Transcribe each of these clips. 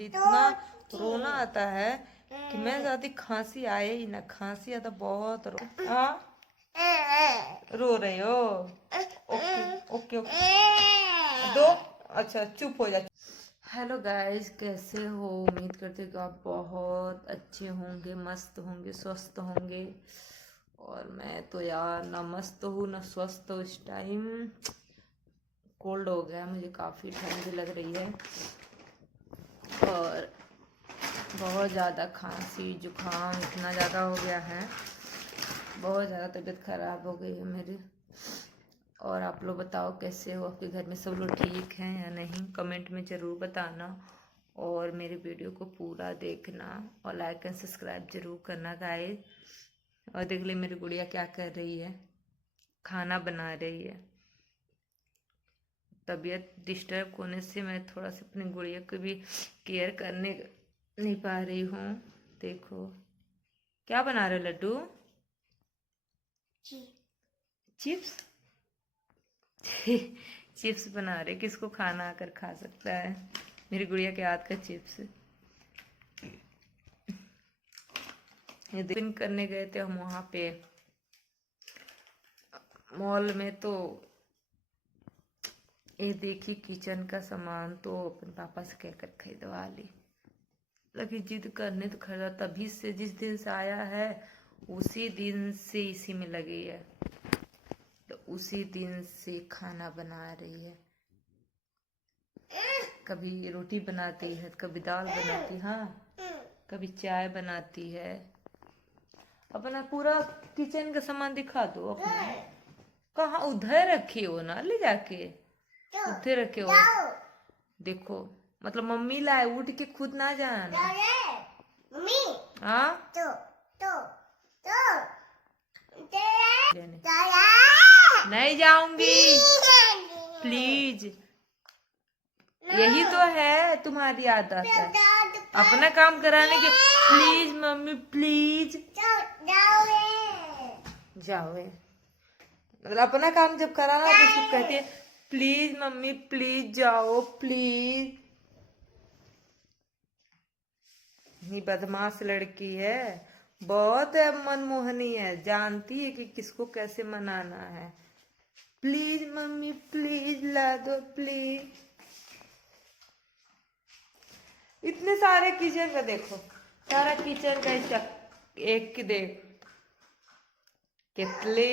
मुझे इतना रोना आता है कि मैं ज्यादा खांसी आए ही ना, खांसी आता बहुत रो रहे हो। ओके ओके ओके दो। अच्छा चुप हो जा। हेलो गाइस, कैसे हो? उम्मीद करते हो कि आप बहुत अच्छे होंगे, मस्त होंगे, स्वस्थ होंगे। और मैं तो यार ना मस्त हूँ ना स्वस्थ हूँ। इस टाइम कोल्ड हो गया, मुझे काफ़ी ठंड लग रही है और बहुत ज़्यादा खांसी जुकाम इतना ज़्यादा हो गया है, बहुत ज़्यादा तबीयत ख़राब हो गई है मेरी। और आप लोग बताओ कैसे हो? आपके घर में सब लोग ठीक हैं या नहीं? कमेंट में ज़रूर बताना और मेरे वीडियो को पूरा देखना और लाइक एंड सब्सक्राइब ज़रूर करना गाइस। और देख ले मेरी गुड़िया क्या कर रही है, खाना बना रही है। तबीयत डिस्टर्ब होने से मैं थोड़ा सा अपनी गुड़िया को भी केयर करने नहीं पा रही हूँ। देखो क्या बना रहे हो लड्डू? चिप्स चिप्स बना रहे। किसको खाना आकर खा सकता है मेरी गुड़िया के हाथ का चिप्स। ये दिन करने गए थे हम वहाँ पे मॉल में, तो ये देखी किचन का सामान तो अपने पापा से कहकर खरीदवा ली। लगी जिद करने तो खरीदा, तभी से जिस दिन से आया है उसी दिन से इसी में लगी है। तो उसी दिन से खाना बना रही है, कभी रोटी बनाती है, कभी दाल बनाती है, हाँ कभी चाय बनाती है। अपना पूरा किचन का सामान दिखा दो अपना। कहाँ? उधर रखे हो ना, ले जाके उधर रखे हो। देखो मतलब मम्मी लाए, उठ के खुद ना जाना। मम्मी हाँ नहीं जाऊंगी प्लीज। यही तो है तुम्हारी आदत है अपना काम कराने की। प्लीज मम्मी प्लीज जाओ। मतलब अपना काम जब कराना तो उसको कहती है प्लीज मम्मी प्लीज जाओ प्लीज। ये बदमाश लड़की है, बहुत मनमोहनी है, जानती है कि किसको कैसे मनाना है। प्लीज मम्मी प्लीज ला दो प्लीज। इतने सारे किचन का देखो, सारा किचन का इसका एक की देख कितले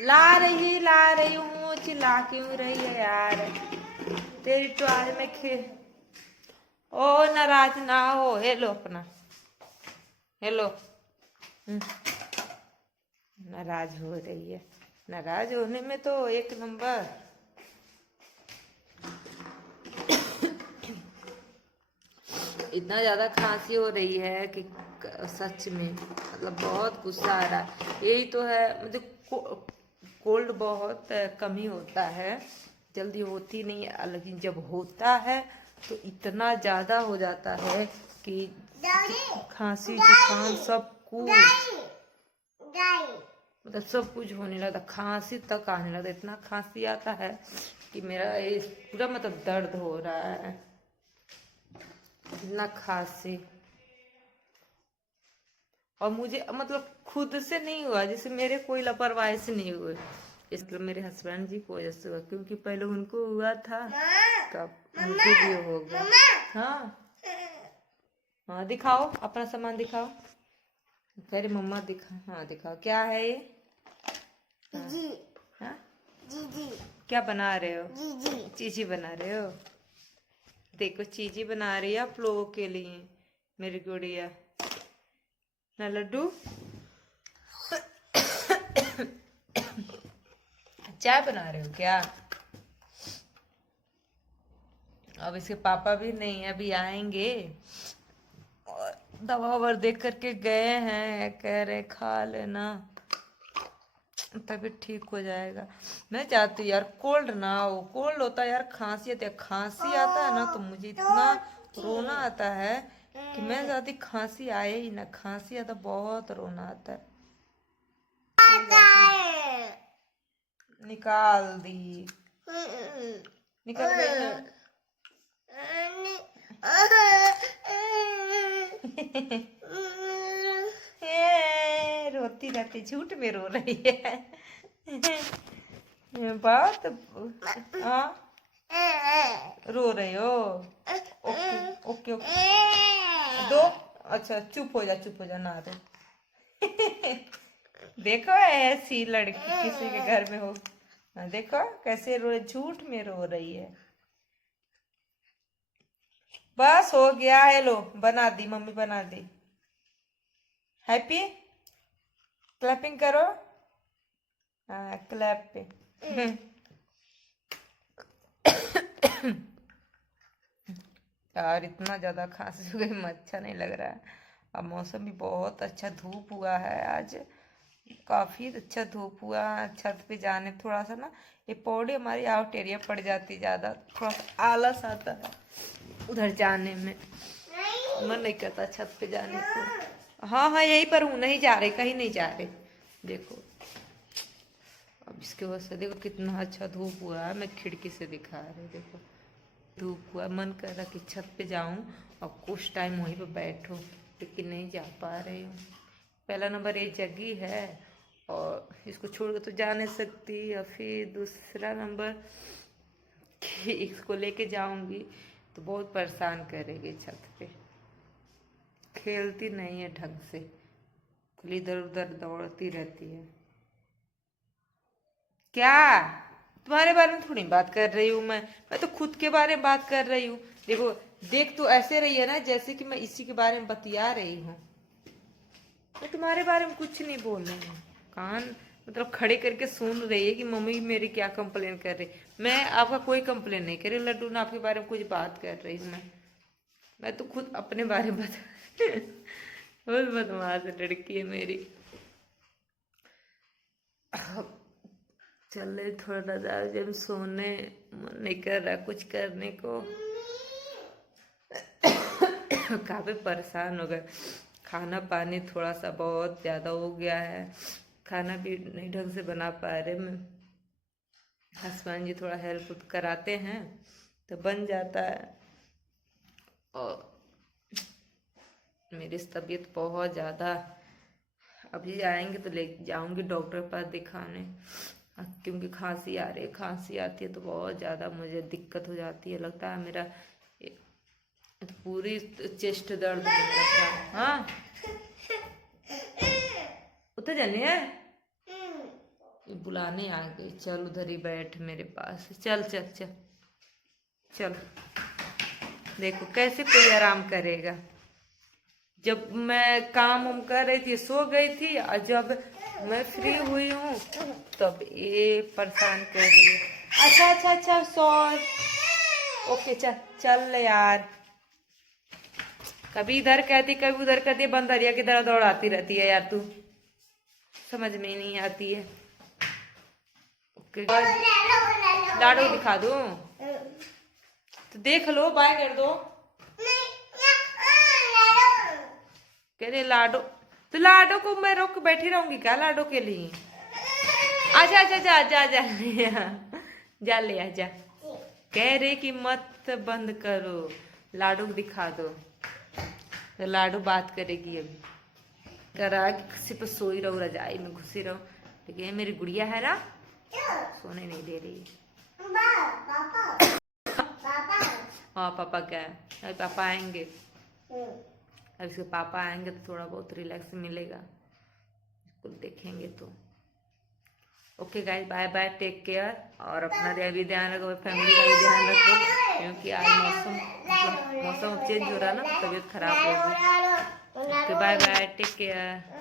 ला रही हूँ, चिल्ला क्यों रही है यार? तेरी टॉय में खेल। ओ नाराज ना हो। हेलो अपना हेलो। नाराज हो रही है, नाराज होने में तो एक नंबर। इतना ज्यादा खांसी हो रही है कि सच में मतलब बहुत गुस्सा आ रहा है। यही तो है, मुझे कोल्ड बहुत कम ही होता है, जल्दी होती नहीं है, लेकिन जब होता है तो इतना ज्यादा हो जाता है कि खांसी जुकाम सब कुछ मतलब सब कुछ होने लगता, खांसी तक आने लगता। इतना खांसी आता है कि मेरा ये पूरा मतलब दर्द हो रहा है, इतना खांसी। और मुझे मतलब खुद से नहीं हुआ, जैसे मेरे कोई लापरवाही से नहीं हुए, इसलिए मेरे हस्बैंड जी को वजह से हुआ, क्योंकि पहले उनको हुआ था तब मुझे भी होगा। हाँ हाँ दिखाओ अपना सामान दिखाओ। अरे मम्मा दिखा, हाँ दिखाओ क्या है ये। जी हाँ जी जी क्या बना रहे हो? जी जी चीजी बना रहे हो। देखो चीजी बना रही है आप लोगों के लिए मेरी गुड़िया ना लड्डू। चाय बना रहे हो क्या? अब इसके पापा भी नहीं है, अभी आएंगे और दवा ववा देख करके गए हैं, कह रहे खा लेना तभी ठीक हो जाएगा। मैं चाहती हूँ यार कोल्ड ना हो, कोल्ड होता है यार खांसी आती है, खांसी आता है ना तो मुझे इतना रोना आता है कि मैं चाहती खांसी आए ही ना, खांसी आता बहुत रोना आता है। निकाल दी, निकल गई ना। रोती रहती, झूठ में रो रही है। बहुत हाँ रो रहे हो। ओके ओके ओके दो। अच्छा चुप हो जा ना रो। देखो ऐसी लड़की किसी के घर में हो, देखो कैसे रो, झूठ में रो रही है। बस हो गया है, लो बना दी, मम्मी बना दी। हैप्पी क्लैपिंग करो। हाँ क्लैप पे। यार इतना ज्यादा खांसी हो गई, अच्छा नहीं लग रहा है। अब मौसम भी बहुत अच्छा, धूप हुआ है आज, काफी अच्छा धूप हुआ। छत पे जाने थोड़ा सा ना, ये पौड़े हमारी आउट एरिया पड़ जाती, ज्यादा थोड़ा सा आलस आता है उधर जाने में, मन नहीं करता छत पे जाने को। हाँ हाँ यहीं पर हूँ, नहीं जा रहे, कहीं नहीं जा रहे। देखो अब इसके वजह से देखो कितना अच्छा धूप हुआ है, मैं खिड़की से दिखा रही, देखो धूप हुआ, मन कर रहा कि छत पे जाऊं और कुछ टाइम वहीं पे बैठूं, लेकिन नहीं जा पा रही हूँ। पहला नंबर ये जगी है और इसको छोड़ कर तो जा नहीं सकती, या फिर दूसरा नंबर कि इसको लेके जाऊंगी तो बहुत परेशान करेगी, छत पे खेलती नहीं है ढंग से, खाली इधर उधर दौड़ती रहती है। क्या तुम्हारे बारे में थोड़ी बात कर रही हूँ मैं तो खुद के बारे में बात कर रही हूँ। देखो देख तो ऐसे रही है ना जैसे कि मैं इसी के बारे में बतिया रही हूँ, मैं तुम्हारे बारे में कुछ नहीं बोल रही हूँ। कान मतलब खड़े करके सुन रही है कि मम्मी मेरी क्या कंप्लेन कर रही। मैं आपका कोई कंप्लेन नहीं कर रही लड्डू, ना आपके बारे में कुछ बात कर रही हूँ मैं तो खुद अपने बारे में बता। बहुत बदमाश लड़की है मेरी। चल रही थोड़ा ज़्यादा, जब सोने मन नहीं कर रहा कुछ करने को, काफ़ी परेशान हो गए। खाना पानी थोड़ा सा बहुत ज़्यादा हो गया है, खाना भी नहीं ढंग से बना पा रहे। मैं हस्बैंड जी थोड़ा हेल्प कराते हैं तो बन जाता है, और मेरी तबीयत बहुत ज़्यादा, अभी जाएंगे तो ले जाऊंगी डॉक्टर के पास दिखाने, क्योंकि खांसी आ रही है, खांसी आती है तो बहुत ज़्यादा मुझे दिक्कत हो जाती है, लगता है मेरा तो पूरी चेस्ट दर्द होने लगता है। हाँ उधर जानी है, बुलाने आ गई, चल उधर ही बैठ मेरे पास, चल चल चल चल। देखो कैसे कोई आराम करेगा, जब मैं काम उम कर रही थी सो गई थी, और जब मैं फ्री हुई हूँ तब ये परेशान कर रही है। अच्छा अच्छा अच्छा सॉरी, ओके चल चल यार, कभी इधर कहती कभी उधर कहती, बंदरिया की तरह दौड़ाती रहती है यार, तू समझ में ही नहीं आती है। ओके लाडो दिखा दूं तो देख लो, बाय कर दो। कह रहे लाडो, तो लाडो को मैं रोक बैठी रहूंगी क्या लाडो के लिए? अच्छा अच्छा जा जा जा ले आ, जा ले आ जा। कह रहे कि मत बंद करो, लाडो को दिखा दो, तो लाडो बात करेगी। अभी करा कि किसी पर सोई रहो, रजाई में घुसी रहो, लेकिन ये मेरी गुड़िया है ना, सोने नहीं दे रही। हाँ पापा क्या है, अभी पापा आएंगे, अब इसके पापा आएंगे तो थोड़ा बहुत रिलैक्स मिलेगा, इसको देखेंगे तो। Okay guys bye bye, take care, और अपना भी ध्यान रखो, फैमिली का भी ध्यान रखो, क्योंकि आज मौसम चेंज हो रहा है ना, तबीयत खराब होगी। Okay bye bye, take care.